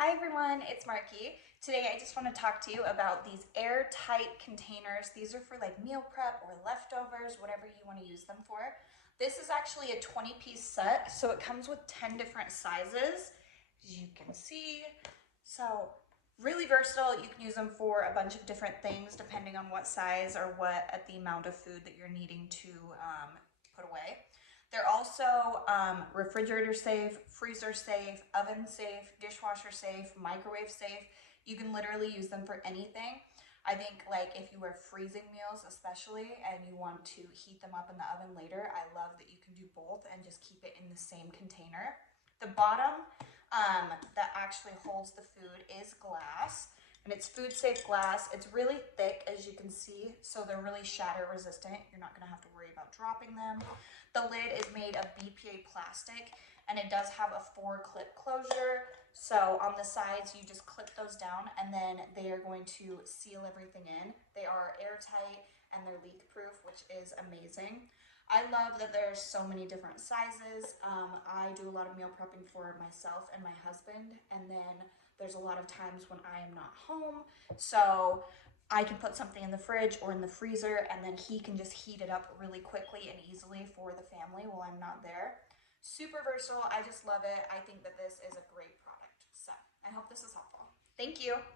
Hi everyone, it's Marky. Today I just want to talk to you about these airtight containers. These are for like meal prep or leftovers, whatever you want to use them for. This is actually a 20-piece set, so it comes with 10 different sizes, as you can see. So really versatile. You can use them for a bunch of different things depending on what size or what the amount of food that you're needing to put away. They're also refrigerator safe, freezer safe, oven safe, dishwasher safe, microwave safe. You can literally use them for anything. I think like if you are freezing meals especially and you want to heat them up in the oven later, I love that you can do both and just keep it in the same container. The bottom that actually holds the food is glass, and it's food safe glass. It's really thick, as you can see, so they're really shatter resistant. You're not gonna have to worry about dropping them. The lid is made of BPA plastic, and it does have a 4-clip closure. So on the sides, you just clip those down, and then they are going to seal everything in. They are airtight and they're leak proof, which is amazing. I love that there's so many different sizes. I do a lot of meal prepping for myself and my husband, and then there's a lot of times when I am not home, so I can put something in the fridge or in the freezer, and then he can just heat it up really quickly and easily for the family while I'm not there. Super versatile. I just love it. I think that this is a great product. So I hope this is helpful. Thank you.